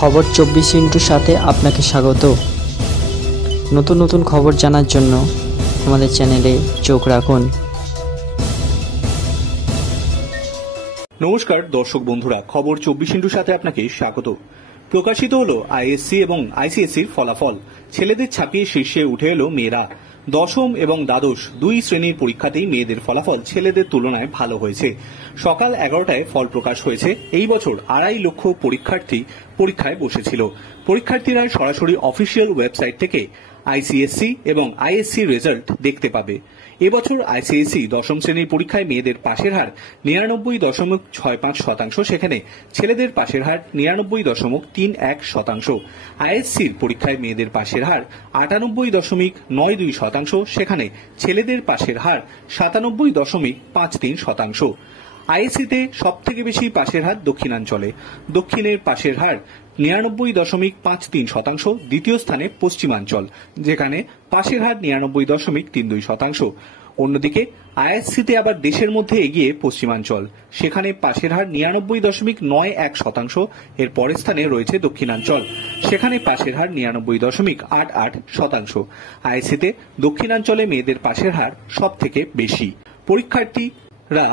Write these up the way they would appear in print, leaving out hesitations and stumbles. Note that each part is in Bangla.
খবর 24 সাথে আপনাকে স্বাগত। নতুন নতুন খবর জানার জন্য আমাদের চ্যানেলে চোখ রাখুন। নমস্কার দর্শক বন্ধুরা, খবর 24 সাথে আপনাকে স্বাগত। প্রকাশিত হলো আইএসসি এবং আইসিএসসির ফলাফল। ছেলেদের ছাপিয়ে শীর্ষে উঠে এলো মেয়েরা। দশম এবং দ্বাদশ দুই শ্রেণীর পরীক্ষাতেই মেয়েদের ফলাফল ছেলেদের তুলনায় ভালো হয়েছে। সকাল 11টায় ফল প্রকাশ হয়েছে। এই বছর 2.5 লক্ষ পরীক্ষার্থী পরীক্ষায় বসেছিল। পরীক্ষার্থীরা সরাসরি অফিসিয়াল ওয়েবসাইট থেকে আইসিএসসি এবং আইএসসি রেজাল্ট দেখতে পাবে। এবছর আইসিএসসি দশম শ্রেণীর পরীক্ষায় মেয়েদের পাশের হার 99.65%, সেখানে ছেলেদের পাশের হার 99.31%। আইএসসির পরীক্ষায় মেয়েদের পাশের হার 98.92%, সেখানে ছেলেদের পাশের হার 97.53%। আইএসসিতে সব থেকে বেশি পাশের হার দক্ষিণাঞ্চলে। দক্ষিণের পাশের হার 99.53%, দ্বিতীয় স্থানে পশ্চিমাঞ্চল, যেখানে পাশের হার 99.32%। অন্যদিকে আইএসসিতে আবার দেশের মধ্যে এগিয়ে পশ্চিমাঞ্চল, সেখানে পাশের হার 99.91%। এর পরের স্থানে রয়েছে দক্ষিণাঞ্চল, সেখানে পাশের হার 99.88%। আইএসসিতে দক্ষিণাঞ্চলে মেয়েদের পাশের হার সব থেকে বেশি। পরীক্ষার্থীরা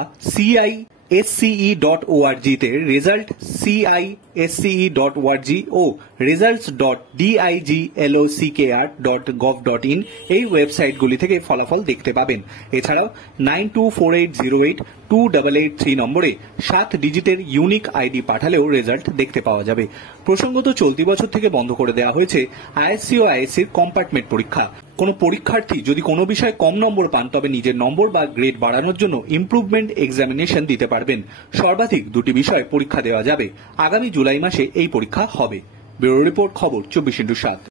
CISCE.org তে রেজাল্ট CISCE.org ও results.diglockr.gov.in এই ওয়েবসাইটগুলি থেকে ফলাফল দেখতে পাবেন। এছাড়াও 9248082883 নম্বরে 7 ডিজিটের ইউনিক আইডি পাঠালেও রেজাল্ট দেখতে পাওয়া যাবে। প্রসঙ্গত, চলতি বছর থেকে বন্ধ করে দেওয়া হয়েছে আইএসসি ও আইএসসির কম্পার্টমেন্ট পরীক্ষা। কোনো পরীক্ষার্থী যদি কোনো বিষয়ে কম নম্বর পান, তবে নিজের নম্বর বা গ্রেড বাড়ানোর জন্য ইমপ্রুভমেন্ট এক্সামিনেশন দিতে পারবেন। সর্বাধিক 2টি বিষয়ে পরীক্ষা দেওয়া যাবে। আগামী জুলাই মাসে এই পরীক্ষা হবে। ব্যুরো রিপোর্ট, খবর 24/7।